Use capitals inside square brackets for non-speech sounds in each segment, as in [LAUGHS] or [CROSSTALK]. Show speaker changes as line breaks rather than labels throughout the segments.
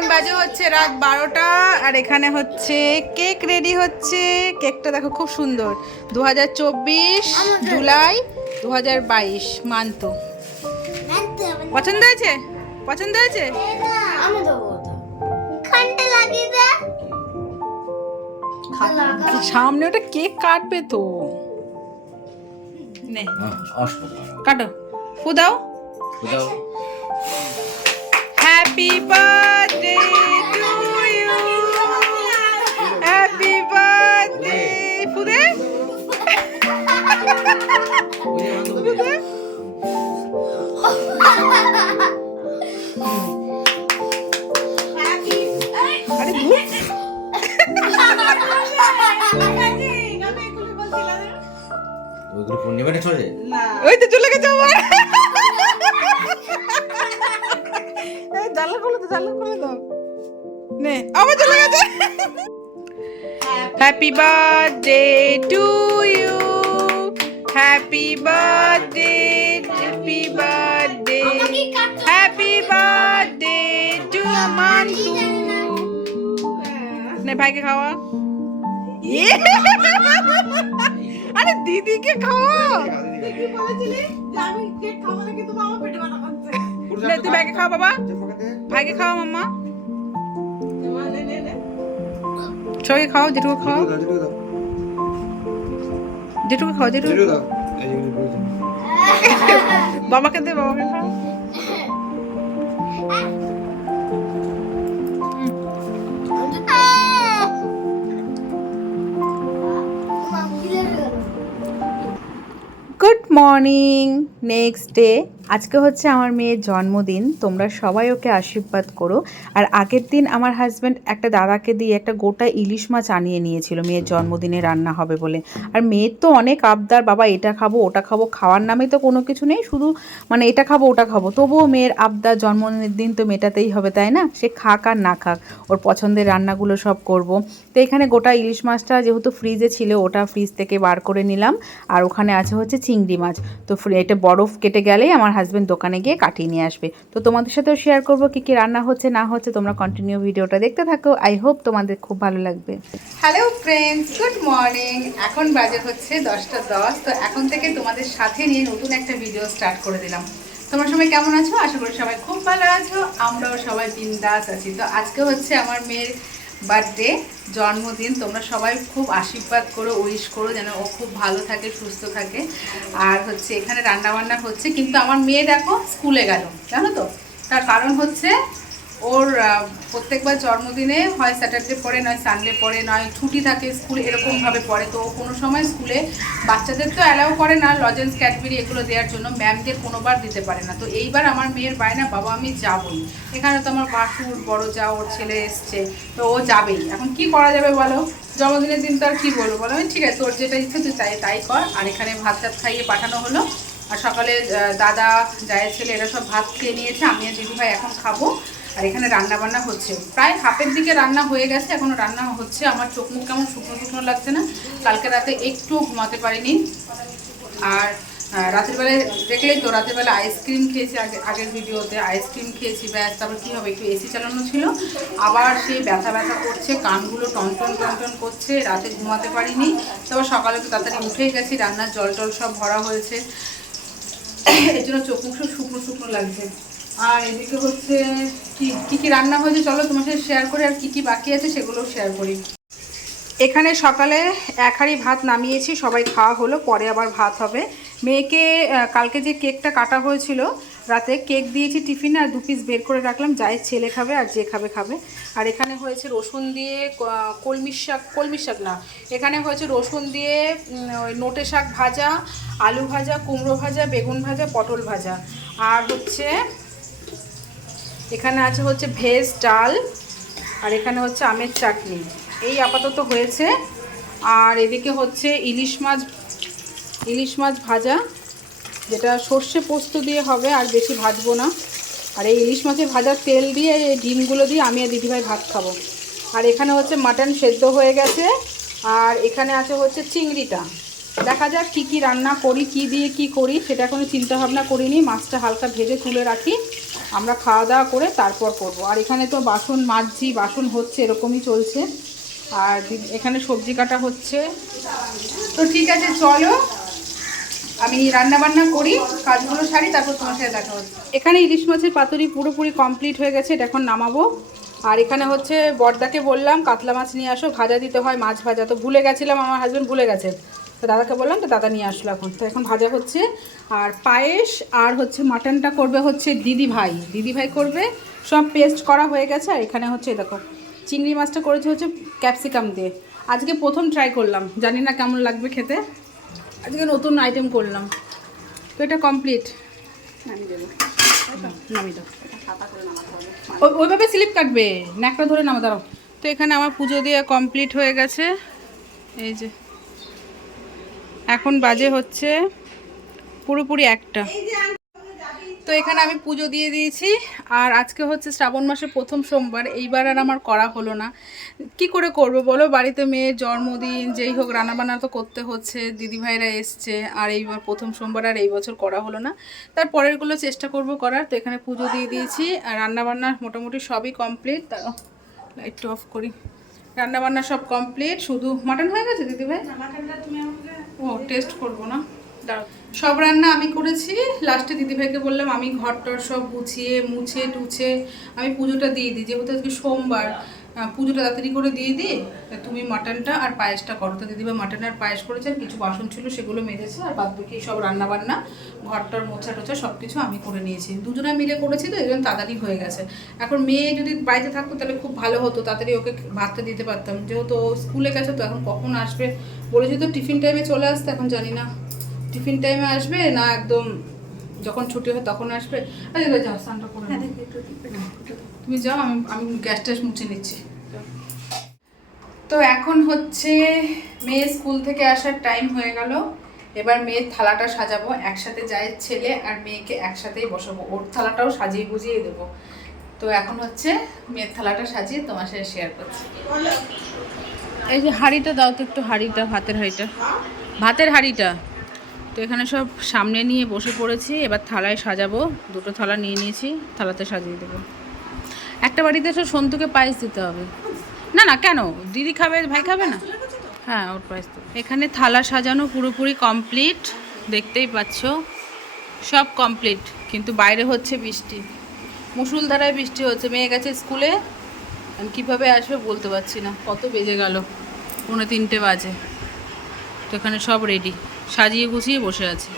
এখন বাজে হচ্ছে রাত বারোটা আর এখানে হচ্ছে কেক রেডি হচ্ছে। কেকটা দেখো খুব সুন্দর। দু হাজার চব্বিশ জুলাই দু হাজার বাইশ মান্ত। পছন্দ হয়েছে? পছন্দ হয়েছে? সামনে ওটা কেক কাটবে তো। নে
অসুবিধা
কাটো। ফু দাও
কোথাও
হ্যাপি বার্থডে ওই তো চলে গেছে আমার জানলা খুলে তো জানলা খুলে দাও নে গেছে। Happy birthday to you happy birthday happy birthday happy birthday to Mantu নে, ভাইকে খাওয়া! আরে দিদিকে খাওয়া নে তুই ভাইকে খাওয়া বাবা। ভাইকে খাওয়া মাম্মা। সবাইকে খাও যেটুকু খাও যেটুকু খাও যেটুকু বাবাকে দে বাবাকে খাও [LAUGHS] মর্নিং নেক্সট ডে আজকে হচ্ছে আমার মেয়ের জন্মদিন, তোমরা সবাই ওকে আশীর্বাদ করো। আর আগের দিন আমার হাজব্যান্ড একটা দাদাকে দিয়ে একটা গোটা ইলিশ মাছ আনিয়ে নিয়েছিল, মেয়ের জন্মদিনে রান্না হবে বলে। আর মেয়ের তো অনেক আবদার, বাবা, এটা খাব, ওটা খাব। খাওয়ার নামে তো কোনো কিছু নেই, শুধু মানে এটা খাব, ওটা খাব। তবুও মেয়ের আবদার, জন্মদিনের দিন তো মেটাতেই হবে, তাই না? সে খাক আর না খাক, ওর পছন্দের রান্নাগুলো সব করব। তো এখানে গোটা ইলিশ মাছটা যেহেতু ফ্রিজে ছিল, ওটা ফ্রিজ থেকে বার করে নিলাম। আর ওখানে আছে হচ্ছে চিংড়ি মাছ। তো এটা বরফ কেটে গেলেই আমার হাজব্যান্ড দোকানে গিয়ে কাটিয়ে নিয়ে আসবে। তো তোমাদের সাথেও শেয়ার করব কী কী রান্না হচ্ছে, না হচ্ছে, তোমরা কন্টিনিউ ভিডিওটা দেখতে থাকো। আই হোপ তোমাদের খুব ভালো লাগবে। হ্যালো ফ্রেন্ডস গুড মর্নিং এখন বাজে হচ্ছে দশটা দশ, তো এখন থেকে তোমাদের সাথে নিয়ে নতুন একটা ভিডিও স্টার্ট করে দিলাম। তোমরা সবাই কেমন আছো? আশা করি সবাই খুব ভালো আছো। আমরাও সবাই বিন্দাস আছি। তো আজকে হচ্ছে আমার মেয়ের বার্থডে জন্মদিন, তোমরা সবাই খুব আশীর্বাদ করো উইশ করো যেন ও খুব ভালো থাকে, সুস্থ থাকে। আর হচ্ছে এখানে রান্নাবান্না হচ্ছে, কিন্তু আমার মেয়ে দেখো স্কুলে গেল, জানো তো? তার কারণ হচ্ছে ওর প্রত্যেকবার জন্মদিনে হয় স্যাটারডে পরে নয় সানডে পরে নয় ছুটি থাকে স্কুল, এরকমভাবে পড়ে। তো কোনো সময় স্কুলে বাচ্চাদের তো অ্যালাউ করে না লজেন্স, ক্যাডবেরি এগুলো দেওয়ার জন্য। ম্যামদের কোনোবার দিতে পারে না। তো এইবার আমার মেয়ের বায়না, বাবা, আমি যাবই। এখানে তো আমার বাসুর বড় যা, ওর ছেলে এসছে, তো ও যাবেই। এখন কি করা যাবে বলো? জন্মদিনের দিন তো আর কী বলব বলো? ঠিক আছে তোর যেটা ইচ্ছে তুই তাই তাই কর। আর এখানে ভাত টাত খাইয়ে পাঠানো হলো। আর সকালে দাদা, জায়ের ছেলে, এরা সব ভাত খেয়ে নিয়েছে। আমি আর দিদিভাই এখন খাব। আর এখানে রান্না বান্না হচ্ছে। প্রায় হাফের দিকে রান্না হয়ে গেছে, এখনও রান্না হচ্ছে। আমার চোখ মুখ কেমন শুকনো শুকনো লাগছে না? কালকে রাতে একটু ঘুমাতে পারিনি। আর রাতের বেলায় দেখলেই তো, রাতের বেলা আইসক্রিম খেয়েছি, আগে, আগের ভিডিওতে আইসক্রিম খেয়েছি, ব্যাস, তারপর কী হবে? একটু এসি চালানো ছিল। আবার সেই ব্যথা ব্যথা করছে, কানগুলো টনটন টনটন করছে, রাতে ঘুমাতে পারিনি। তারপর সকালে তো তাড়াতাড়ি উঠেই গেছি, রান্নার জল টল সব ভরা হয়েছে। এই জন্য চোখ মুখ শুকনো শুকনো লাগছে। আর এদিকে হচ্ছে কি কি রান্না হয়েছে চলো তোমার সাথে শেয়ার করি আর কি কি বাকি আছে সেগুলোও শেয়ার করি। এখানে সকালে এক হাঁড়ি ভাত নামিয়েছি, সবাই খাওয়া হলো, পরে আবার ভাত হবে। মেয়েকে কালকে যে কেকটা কাটা হয়েছিল, রাতে কেক দিয়েছি টিফিনে আর দু পিস বের করে রাখলাম, যাই ছেলে খাবে আর যে খাবে খাবে। আর এখানে হয়েছে রসুন দিয়ে, ক- কলমি শাক কলমি শাক না, এখানে হয়েছে রসুন দিয়ে ওই নোটে শাক ভাজা, আলু ভাজা, কুমড়ো ভাজা, বেগুন ভাজা, পটল ভাজা। আর হচ্ছে এখানে আছে হচ্ছে ভেজ ডাল, আর এখানে হচ্ছে আমের চাটনি। এই আপাতত হয়েছে। আর এদিকে হচ্ছে ইলিশ মাছ ইলিশ মাছ ভাজা, যেটা সর্ষে পোস্ত দিয়ে হবে, আর বেশি ভাজবো না। আর এই ইলিশ মাছের ভাজার তেল দিয়ে, এই ডিমগুলো দিয়ে আমি আর দিদিভাই ভাত খাব। আর এখানে হচ্ছে মাটন সেদ্ধ হয়ে গেছে। আর এখানে আছে হচ্ছে চিংড়িটা। দেখা যাক কি কি রান্না করি, কি দিয়ে কি করি, সেটা এখনও চিন্তা ভাবনা করিনি। মাছটা হালকা ভেজে তুলে রাখি। আমরা খাওয়া দাওয়া করে তারপর করব। আর এখানে তো বাসন মাজছি, বাসন হচ্ছে, এরকমই চলছে। আর এখানে সবজি কাটা হচ্ছে। তো ঠিক আছে, চলো। আমি রান্না বান্না করি, কাজগুলো সারি, তারপর তোমার সাথে দেখা হচ্ছে। এখানে ইলিশ মাছের পাতুরি পুরোপুরি কমপ্লিট হয়ে গেছে, এটা এখন নামাবো। আর এখানে হচ্ছে, বর্দাকে বললাম, কাতলা মাছ নিয়ে আসো, ভাজা দিতে হয়, মাছ ভাজা। তো ভুলে গেছিলাম, আমার হাজব্যান্ড ভুলে গেছে। তো দাদাকে বললাম তো দাদা নিয়ে আসলো এখন। তো এখন ভাজা হচ্ছে। আর পায়েস আর হচ্ছে মাটনটা করবে হচ্ছে দিদি ভাই। দিদি ভাই করবে। সব পেস্ট করা হয়ে গেছে। আর এখানে হচ্ছে দেখো, চিংড়ি মাছটা করেছে হচ্ছে ক্যাপসিকাম দিয়ে। আজকে প্রথম ট্রাই করলাম। জানি না কেমন লাগবে খেতে। আজকে নতুন আইটেম করলাম। তো এটা কমপ্লিট নামিয়ে দাও। ওই- ওইভাবে স্লিপ কাটবে। ন্যাকটা ধরে নামা, দাঁড়াও। তো এখানে আমার পুজো দিয়ে কমপ্লিট হয়ে গেছে। এই যে। এখন বাজে হচ্ছে পুরোপুরি একটা। তো এখানে আমি পুজো দিয়ে দিয়েছি, আর আজকে হচ্ছে শ্রাবণ মাসের প্রথম সোমবার, এইবার আর আমার করা হলো না। কি করে করব বলো? বাড়িতে মেয়ের জন্মদিন, যেই হোক রান্নাবান্না তো করতে হচ্ছে, দিদিভাইরা এসছে, আর এইবার প্রথম সোমবার আর এই বছর করা হলো না। তার পরেরগুলো চেষ্টা করব করার, তো এখানে পুজো দিয়ে দিয়েছি, আর রান্নাবান্না মোটামুটি সবই কমপ্লিট। লাইটটা অফ করি। রান্নাবান্না সব কমপ্লিট, শুধু মাটন হয়ে গেছে দিদিভাই? ও টেস্ট করব না। সব রান্না আমি করেছি। লাস্টে দিদিভাইকে বললাম, আমি ঘরটর সব গুছিয়ে, মুছে, টুছে, আমি পুজোটা দিয়ে দিই। যেহেতু আজকে সোমবার পুজোটা তাড়াতাড়ি করে দিয়ে দিই তুমি মাটনটা আর পায়েসটা করো। তো দিদিভাই মাটন আর পায়েস করেছে আর কিছু বাসন ছিল সেগুলো মেজেছে আর বাদ বাকি সব রান্না বান্না ঘরটর মোছা টোছা সব কিছু আমি করে নিয়েছি। দুজনে মিলে করেছি তো এই জন্য তাড়াতাড়ি হয়ে গেছে। এখন মেয়ে যদি বাড়িতে থাকতো তাহলে খুব ভালো হতো তাড়াতাড়ি ওকে ভাতটা দিতে পারতাম। যেহেতু ও স্কুলে গেছে তো এখন কখন আসবে? বলেছি তো টিফিন টাইমে চলে আসতে এখন জানি না। টিফিন টাইমে আসবে না একদম যখন ছুটি হয় তখন আসবে? আরে যাও স্নানটা করে তুমি যাও আমি আমি গ্যাস ট্যাস মুছে নিচ্ছি। তো এখন হচ্ছে মেয়ে স্কুল থেকে আসার টাইম হয়ে গেল। এবার মেয়ের থালাটা সাজাবো, একসাথে যায় ছেলে আর মেয়েকে একসাথেই বসাবো। ওর থালাটাও সাজিয়ে গুজিয়ে দেবো। তো এখন হচ্ছে মেয়ের থালাটা সাজিয়ে তোমার সাথে শেয়ার করছি। এই যে হাঁড়িটা দাও তো একটু, হাঁড়িটা, ভাতের হাঁড়িটা। ভাতের হাঁড়িটা। তো এখানে সব সামনে নিয়ে বসে পড়েছি। এবার থালায় সাজাবো। দুটো থালা নিয়ে নিয়েছি, থালাতে সাজিয়ে দেবো। একটা বাড়িতে সব সন্তুকে পায়েস দিতে হবে। না না, কেন? দিদি খাবে, ভাই খাবে না? হ্যাঁ ওর পায়েস তো। এখানে থালা সাজানো পুরোপুরি কমপ্লিট দেখতেই পাচ্ছ। সব কমপ্লিট কিন্তু বাইরে হচ্ছে বৃষ্টি। মুসুলধারায় বৃষ্টি হচ্ছে, মেয়ে গেছে স্কুলে। কীভাবে আসবে বলতে পারছি না। কত বেজে গেল? পৌনে তিনটে বাজে। তো এখানে সব রেডি সাজিয়ে গুছিয়ে বসে আছি।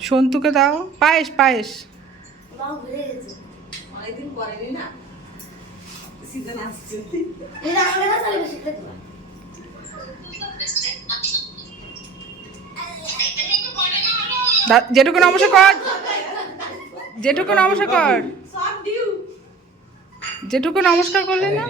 বেশি দাও। পায়েস পায়েস। যেটুকু নমস্কার কর। যেটুকু নমস্কার কর। যেটুকু নমস্কার করলে না?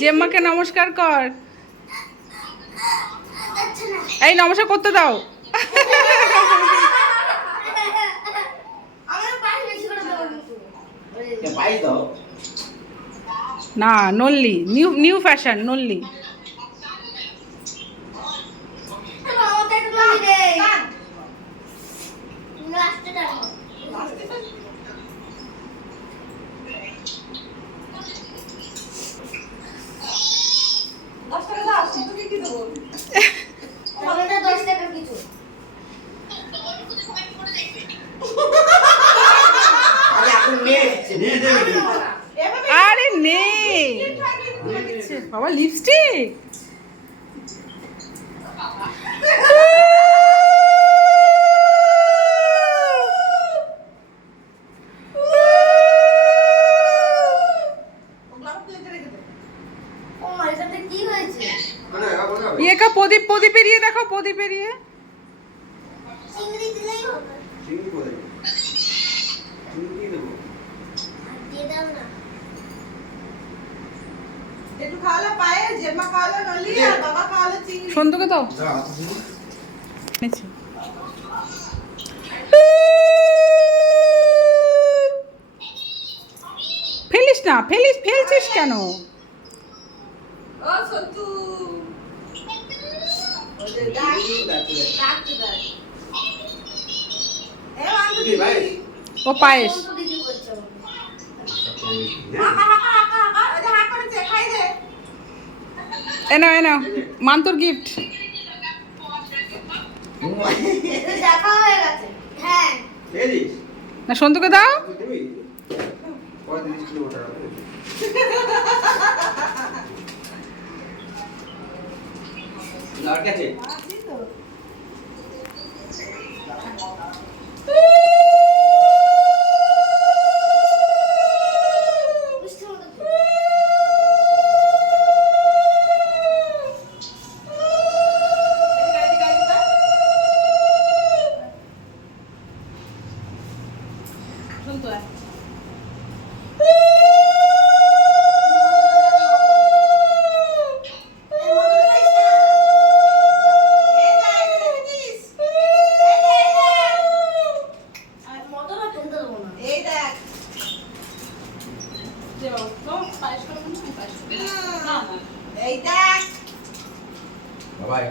জেম্মাকে নমস্কার কর। এই নমস্কার করতে দাও।
বাইশ দাও?
না নল্লি নিউ নিউ ফ্যাশন নল্লি। আমার লিপস্টিক প্রদীপ প্রদীপ এরিয়ে দেখো প্রদীপ এরিয়ে
চিংড়ি দিলেই হবে।
চিংড়ি খাওয়ালো পায়ে জেমা বাবা
ফেলিস না ফেলিস ফেলছিস কেন?
ও
ও পায়েস। এনো এনো মান্তুর গিফট না সন্তুকে দাও।
কাছে బాబాయ్